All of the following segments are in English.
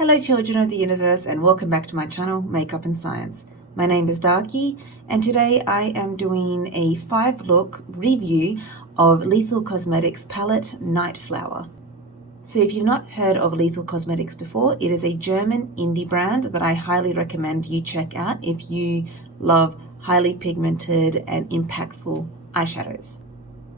Hello children of the universe and welcome back to my channel, Makeup and Science. My name is Darky and today I am doing a 5-look review of Lethal Cosmetics palette Nightflower. So if you've not heard of Lethal Cosmetics before, it is a German indie brand that I highly recommend you check out if you love highly pigmented and impactful eyeshadows.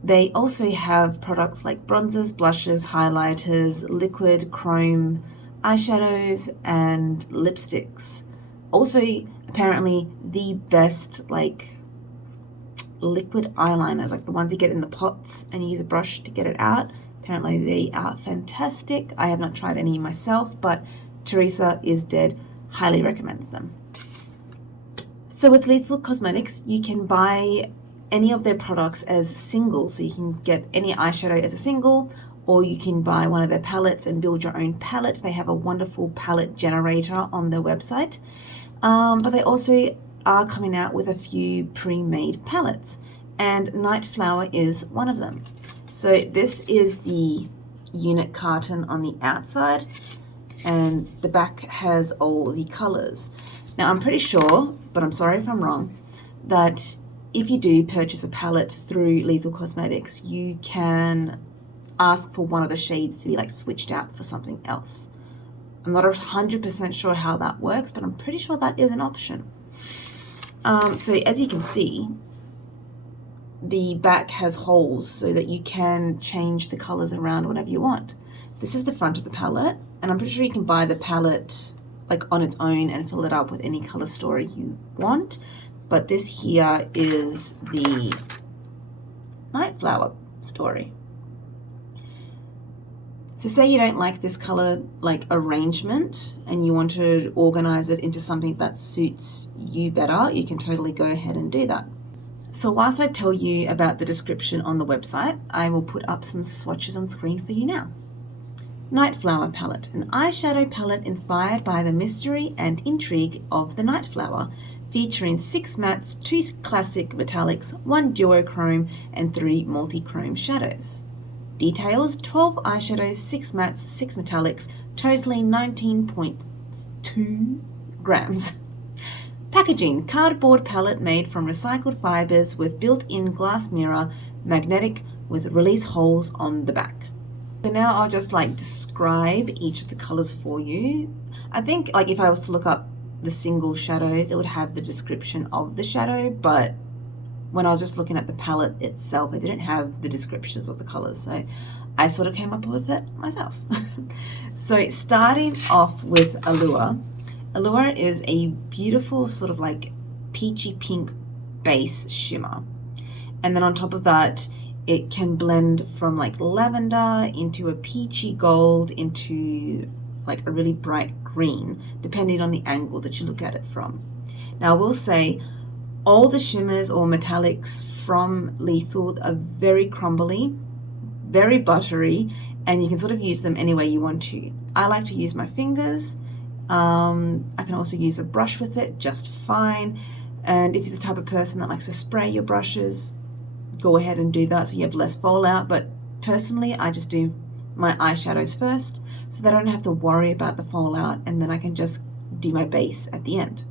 They also have products like bronzers, blushes, highlighters, liquid, chrome, eyeshadows and lipsticks. Also apparently the best liquid eyeliners, like the ones you get in the pots and you use a brush to get it out. Apparently they are fantastic. I have not tried any myself, but Teresa is dead highly recommends them. So with Lethal Cosmetics you can buy any of their products as singles, so you can get any eyeshadow as a single, or you can buy one of their palettes and build your own palette. They have a wonderful palette generator on their website, but they also are coming out with a few pre-made palettes, and Nightflower is one of them. So this is the unit carton on the outside, and the back has all the colors. Now I'm pretty sure, but I'm sorry if I'm wrong, that if you do purchase a palette through Lethal Cosmetics, you can ask for one of the shades to be switched out for something else. I'm not 100% sure how that works, but I'm pretty sure that is an option. So as you can see, the back has holes so that you can change the colors around whenever you want. This is the front of the palette, and I'm pretty sure you can buy the palette on its own and fill it up with any color story you want. But this here is the Nightflower story. So say you don't like this color arrangement and you want to organize it into something that suits you better, you can totally go ahead and do that. So whilst I tell you about the description on the website, I will put up some swatches on screen for you now. Nightflower palette, an eyeshadow palette inspired by the mystery and intrigue of the Nightflower, featuring 6 mattes, 2 classic metallics, 1 duochrome and 3 multichrome shadows. Details: 12 eyeshadows, 6 mattes, 6 metallics, totaling 19.2 grams. Packaging: cardboard palette made from recycled fibres with built-in glass mirror, magnetic with release holes on the back. So now I'll just describe each of the colors for you. I think if I was to look up the single shadows, it would have the description of the shadow, but when I was just looking at the palette itself, I didn't have the descriptions of the colors, so I sort of came up with it myself. So starting off with Allure. Allure is a beautiful sort of peachy pink base shimmer, and then on top of that it can blend from lavender into a peachy gold into a really bright green, depending on the angle that you look at it from. Now I will say all the shimmers or metallics from Lethal are very crumbly, very buttery, and you can sort of use them any way you want to. I like to use my fingers. I can also use a brush with it just fine, and if you're the type of person that likes to spray your brushes, go ahead and do that so you have less fallout. But personally I just do my eyeshadows first so that I don't have to worry about the fallout, and then I can just do my base at the end.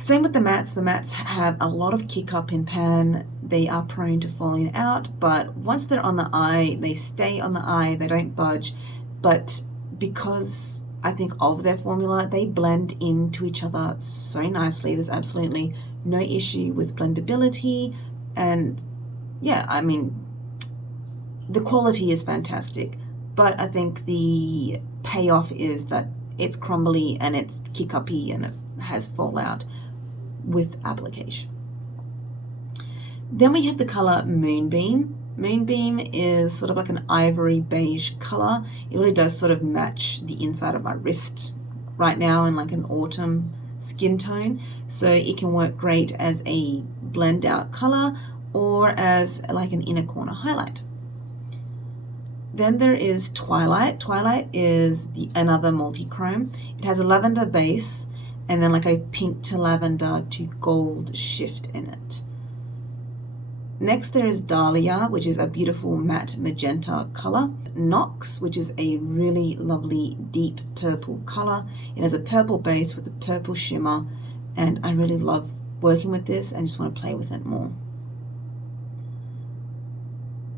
Same with the mattes. The mattes have a lot of kick up in pan. They are prone to falling out, but once they're on the eye, they stay on the eye, they don't budge. But because I think of their formula, they blend into each other so nicely. There's absolutely no issue with blendability, and yeah, I mean, the quality is fantastic, but I think the payoff is that it's crumbly and it's kick-uppy and it has fallout with application. Then we have the color Moonbeam. Moonbeam is sort of an ivory beige color. It really does sort of match the inside of my wrist right now in an autumn skin tone, so it can work great as a blend out color or as an inner corner highlight. Then there is Twilight. Twilight is another multichrome. It has a lavender base and then a pink to lavender to gold shift in it. Next there is Dahlia, which is a beautiful matte magenta color. Nox, which is a really lovely deep purple color. It has a purple base with a purple shimmer, and I really love working with this and just want to play with it more.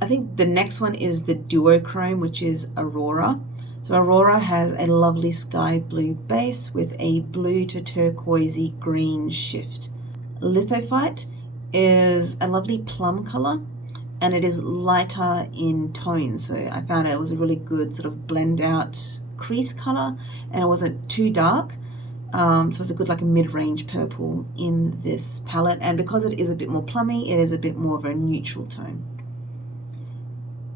I think the next one is the duochrome, which is Aurora. So Aurora has a lovely sky blue base with a blue to turquoisey green shift. Lithophyte is a lovely plum color, and it is lighter in tone, so I found it was a really good sort of blend out crease color, and it wasn't too dark, so it's a good like a mid-range purple in this palette. And because it is a bit more plummy, it is a bit more of a neutral tone.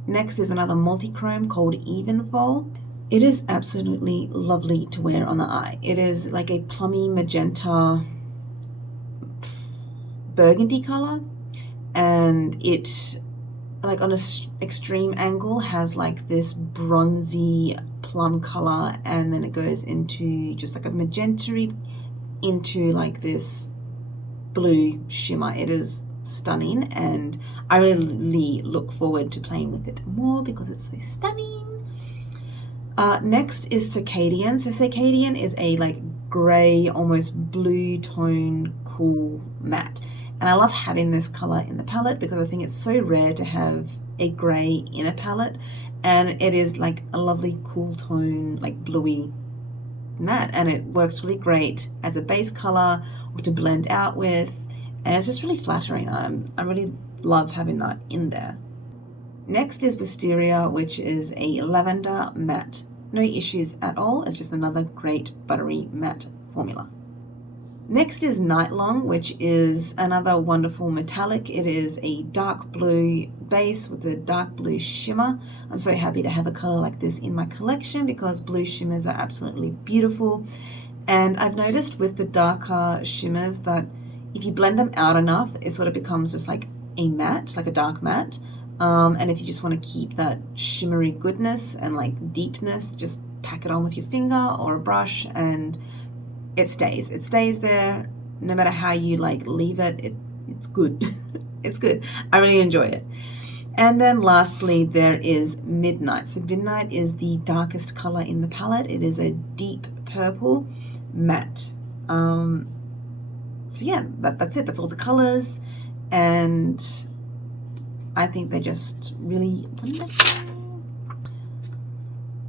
Next is another multichrome called Evenfall. It is absolutely lovely to wear on the eye. It is like a plummy magenta burgundy color, and it, like on an extreme angle, has like this bronzy plum color, and then it goes into just like a magenta into like this blue shimmer. It is stunning, and I really look forward to playing with it more because it's so stunning. Next is Circadian. So Circadian is a like gray, almost blue tone, cool matte. And I love having this color in the palette because I think it's so rare to have a gray in a palette, and it is like a lovely cool tone, like bluey matte, and it works really great as a base color or to blend out with, and it's just really flattering. I really love having that in there. Next is Wisteria, which is a lavender matte. No issues at all. It's just another great buttery matte formula. Next is Nightlong, which is another wonderful metallic. It is a dark blue base with a dark blue shimmer. I'm so happy to have a color like this in my collection because blue shimmers are absolutely beautiful. And I've noticed with the darker shimmers that if you blend them out enough, it sort of becomes just like a matte, like a dark matte. And if you just want to keep that shimmery goodness and like deepness, just pack it on with your finger or a brush, and it stays there no matter how you like leave it. It's good. It's good. I really enjoy it. And then lastly there is Midnight. So Midnight is the darkest color in the palette. It is a deep purple matte. So yeah, that's it. That's all the colors, and I think they're just really wonderful.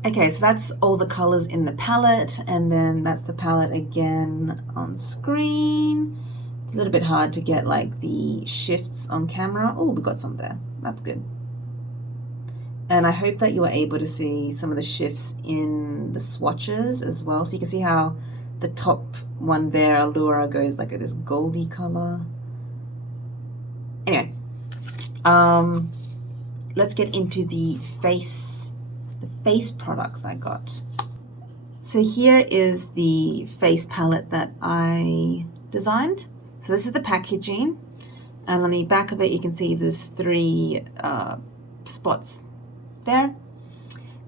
Okay, so that's all the colors in the palette, and then that's the palette again on screen. It's a little bit hard to get like the shifts on camera. Oh, we got some there. That's good. And I hope that you were able to see some of the shifts in the swatches as well. So you can see how the top one there, Allura, goes like this goldy color. Anyway, let's get into the face products I got. So here is the face palette that I designed. So this is the packaging, and on the back of it you can see there's 3 spots there,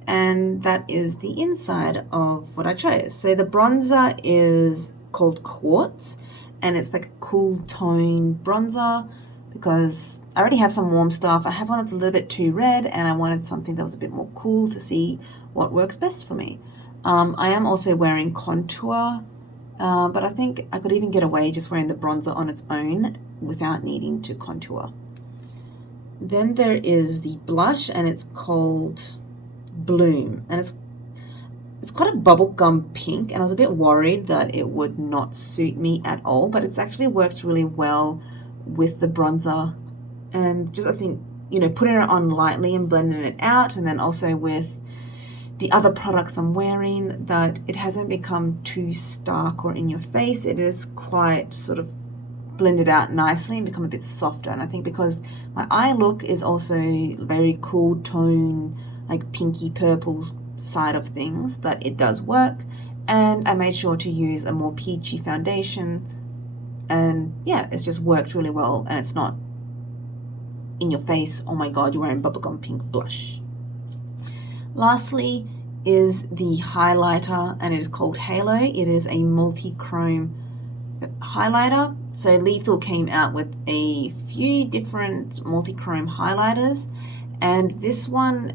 and that is the inside of what I chose. So the bronzer is called Quartz, and it's like a cool tone bronzer because I already have some warm stuff. I have one that's a little bit too red, and I wanted something that was a bit more cool to see what works best for me. I am also wearing contour, but I think I could even get away just wearing the bronzer on its own without needing to contour. Then there is the blush, and it's called Bloom, and it's quite a bubblegum pink, and I was a bit worried that it would not suit me at all, but it's actually worked really well with the bronzer, and just I think, you know, putting it on lightly and blending it out, and then also with the other products I'm wearing, that it hasn't become too stark or in your face. It is quite sort of blended out nicely and become a bit softer. And I think because my eye look is also very cool tone, like pinky purple side of things, that it does work. And I made sure to use a more peachy foundation, and yeah, it's just worked really well, and it's not in your face, oh my god, you're wearing bubblegum pink blush. Lastly is the highlighter, and it is called Halo. It is a multichrome highlighter. So Lethal came out with a few different multichrome highlighters, and this one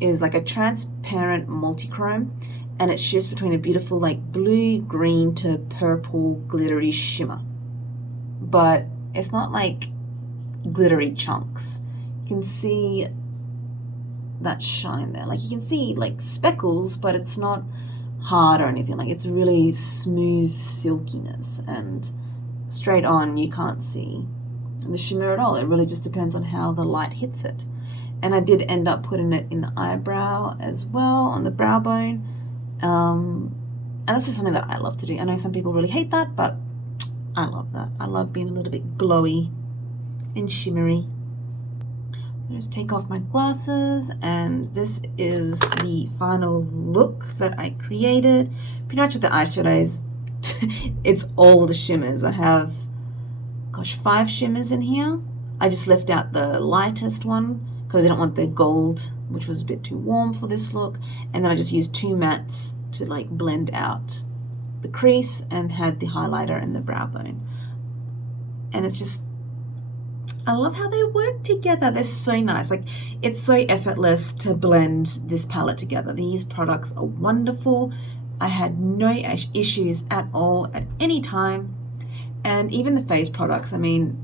is like a transparent multichrome, and it shifts between a beautiful like blue, green to purple glittery shimmer. But it's not like glittery chunks. You can see that shine there. Like you can see like speckles, but it's not hard or anything. Like it's really smooth silkiness, and straight on you can't see the shimmer at all. It really just depends on how the light hits it. And I did end up putting it in the eyebrow as well, on the brow bone. And that's just something that I love to do. I know some people really hate that, but I love that. I love being a little bit glowy and shimmery. So just take off my glasses, and this is the final look that I created. Pretty much with the eyeshadows, it's all the shimmers. I have, gosh, 5 shimmers in here. I just left out the lightest one because I didn't want the gold, which was a bit too warm for this look. And then I just used 2 mattes to like blend out the crease and had the highlighter and the brow bone. And it's just, I love how they work together. They're so nice. Like it's so effortless to blend this palette together. These products are wonderful. I had no issues at all at any time. And even the face products, I mean,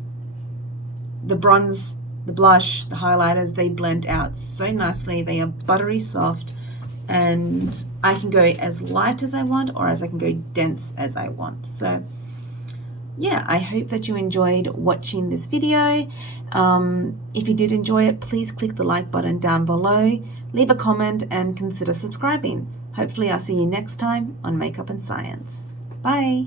the bronze, the blush, the highlighters, they blend out so nicely. They are buttery soft, and I can go as light as I want, or as I can go dense as I want. So yeah, I hope that you enjoyed watching this video. If you did enjoy it, please click the like button down below, leave a comment, and consider subscribing. Hopefully I'll see you next time on Makeup and Science. Bye.